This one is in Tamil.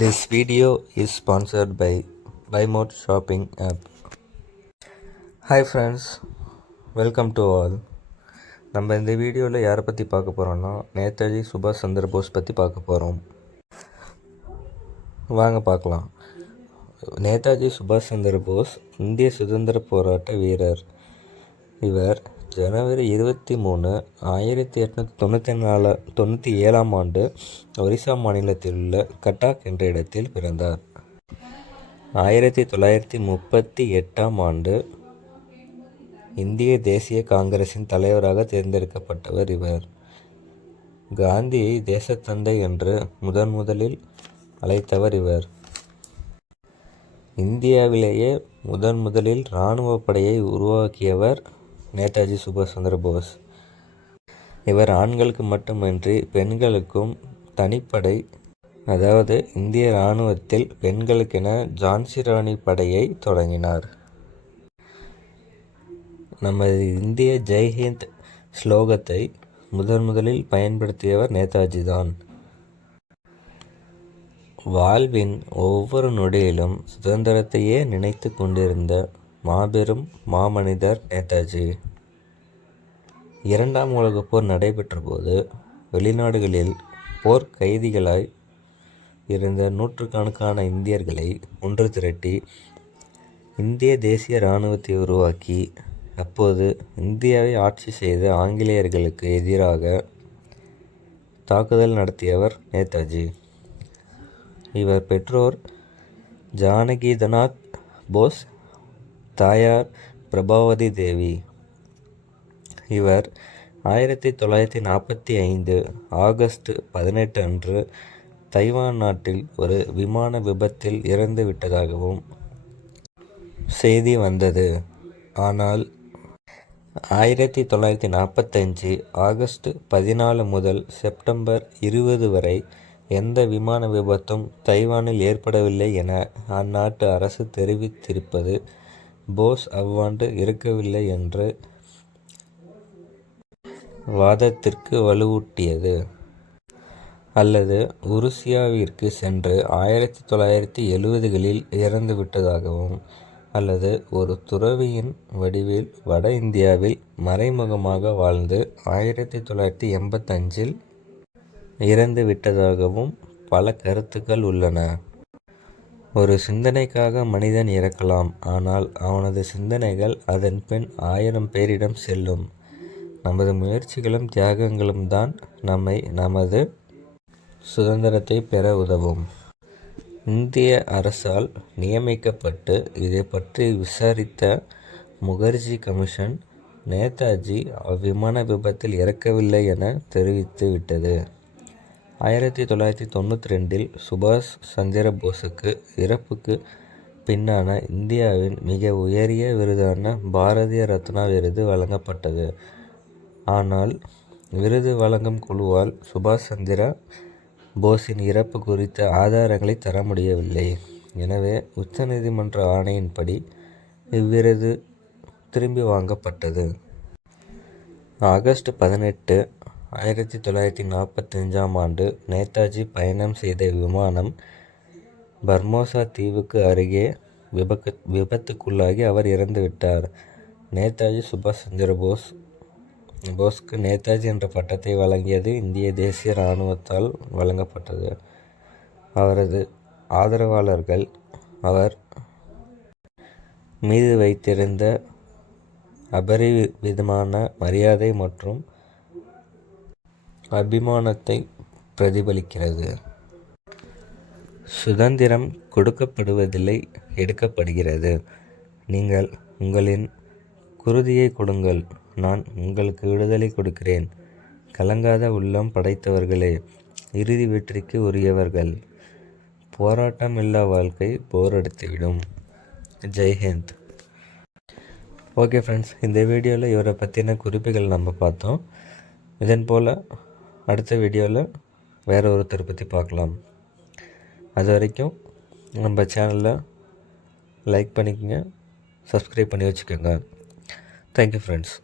This video is sponsored by BuyMode shopping app. Hi friends, welcome to all. நம்ம இந்த வீடியோவில் யாரை பற்றி பார்க்க போகிறோம்னா நேதாஜி சுபாஷ் சந்திர போஸ் பற்றி பார்க்க போகிறோம். வாங்க பார்க்கலாம். நேதாஜி சுபாஷ் சந்திர போஸ் இந்திய சுதந்திர போராட்ட வீரர். இவர் ஜனவரி 23, 1897 ஒரிசா மாநிலத்தில் உள்ள கட்டாக் என்ற இடத்தில் பிறந்தார். 1938 இந்திய தேசிய காங்கிரசின் தலைவராக தேர்ந்தெடுக்கப்பட்டவர் இவர். காந்தியை தேசத்தந்தை என்று முதலில் அழைத்தவர் இவர். இந்தியாவிலேயே முதலில் இராணுவ படையை உருவாக்கியவர் நேதாஜி சுபாஷ் சந்திர போஸ். இவர் ஆண்களுக்கு மட்டுமின்றி பெண்களுக்கும் தனிப்படை, அதாவது இந்திய இராணுவத்தில் பெண்களுக்கென ஜான்சி ராணி படையை தொடங்கினார். நமது இந்திய ஜெய்ஹிந்த் ஸ்லோகத்தை முதலில் பயன்படுத்தியவர் நேதாஜி தான். வாழ்வின் ஒவ்வொரு நொடியிலும் சுதந்திரத்தையே நினைத்து கொண்டிருந்த மாபெரும் மாமனிதர் நேதாஜி. 2ஆம் உலகப் போர் நடைபெற்ற போது வெளிநாடுகளில் போர் கைதிகளாய் இருந்த நூற்றுக்கணக்கான இந்தியர்களை ஒன்று திரட்டி இந்திய தேசிய இராணுவத்தை உருவாக்கி அப்போது இந்தியாவை ஆட்சி செய்த ஆங்கிலேயர்களுக்கு எதிராக தாக்குதல் நடத்தியவர் நேதாஜி. இவர் பெற்றோர் ஜானகிதநாத் போஸ், தாயார் பிரபாவதி தேவி. இவர் 1945 ஆகஸ்ட் 18 அன்று தைவான் நாட்டில் ஒரு விமான விபத்தில் இறந்து விட்டதாகவும் செய்தி வந்தது. ஆனால் 1945 ஆகஸ்ட் 14 முதல் செப்டம்பர் 20 வரை எந்த விமான விபத்தும் தைவானில் ஏற்படவில்லை என அந்நாட்டு அரசு தெரிவித்திருப்பது போஸ் அவ்வாண்டு இருக்கவில்லை என்று வாதத்திற்கு வலுவூட்டியது. அல்லது உருசியாவிற்கு சென்று 1970களில் இறந்துவிட்டதாகவும், அல்லது ஒரு துறவியின் வடிவில் வட இந்தியாவில் மறைமுகமாக வாழ்ந்து 1985 இறந்து விட்டதாகவும் பல கருத்துக்கள் உள்ளன. ஒரு சிந்தனைக்காக மனிதன் இறக்கலாம், ஆனால் அவனது சிந்தனைகள் அதன் பின் 1000 பேரிடம் செல்லும். நமது முயற்சிகளும் தியாகங்களும் தான் நம்மை நமது சுதந்திரத்தை பெற உதவும். இந்திய அரசால் நியமிக்கப்பட்டு இதை பற்றி விசாரித்த முகர்ஜி கமிஷன் நேதாஜி அவ்விமான விபத்தில் இறக்கவில்லை என தெரிவித்து விட்டது. 1992 சுபாஷ் சந்திர போஸுக்கு இறப்புக்கு பின்னான இந்தியாவின் மிக உயரிய விருதான பாரதிய ரத்னா விருது வழங்கப்பட்டது. ஆனால் விருது வழங்கும் குழுவால் சுபாஷ் சந்திர போஸின் இறப்பு குறித்த ஆதாரங்களை தர முடியவில்லை. எனவே உச்சநீதிமன்ற ஆணையின்படி இவ்விருது திரும்பி வாங்கப்பட்டது. ஆகஸ்ட் 18, 1945 நேதாஜி பயணம் செய்த விமானம் பர்மோசா தீவுக்கு அருகே விபத்துக்குள்ளாகி அவர் இறந்துவிட்டார். நேதாஜி சுபாஷ் சந்திர போஸ்க்கு நேதாஜி என்ற பட்டத்தை வழங்கியது இந்திய தேசிய இராணுவத்தால் வழங்கப்பட்டது. அவரது ஆதரவாளர்கள் அவர் மீது வைத்திருந்த அபரிவிதமான மரியாதை மற்றும் அபிமானத்தை பிரதிபலிக்கிறது. சுதந்திரம் கொடுக்கப்படுவதில்லை, எடுக்கப்படுகிறது. நீங்கள் உங்களின் குருதியை கொடுங்கள், நான் உங்களுக்கு விடுதலை கொடுக்கிறேன். கலங்காத உள்ளம் படைத்தவர்களே, இறுதி வெற்றிக்கு உரியவர்கள். போராட்டம் இல்லா வாழ்க்கை போர் அடித்துவிடும். ஜெய்ஹிந்த். ஓகே ஃப்ரெண்ட்ஸ், இந்த வீடியோவில் இவரை பற்றின குறிப்புகள் நம்ம பார்த்தோம். இதன் போல் அடுத்த வீடியோவில் வேறு ஒருத்தரை பற்றி பார்க்கலாம். அது வரைக்கும் நம்ம சேனலை லைக் பண்ணிக்கோங்க, சப்ஸ்கிரைப் பண்ணி வச்சுக்கோங்க. Thank you friends.